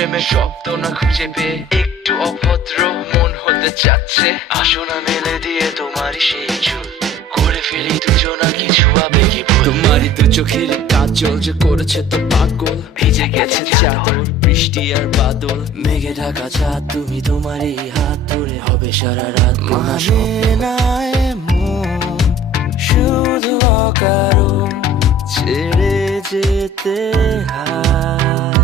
প্রেমের শব্দ না খুঁজে পেয়ে একটু অভদ্র মন হতে চাচ্ছে। আসো না মেলে দিয়ে তোমারই সেই চুল, করে ফেলি দুজনা কিছু আবেগী ভুল। তোমারই দু চোখের কাজল যে করেছে তো পাগল, ভিজে গেছে চাদর বৃষ্টি আর বাদল, মেঘে ঢাকা চাঁদ তুমি তোমারই হাত ধরে হবে সারা রাত। মানে না এমন শুধু অকারণ ছেড়ে যেতে হয়।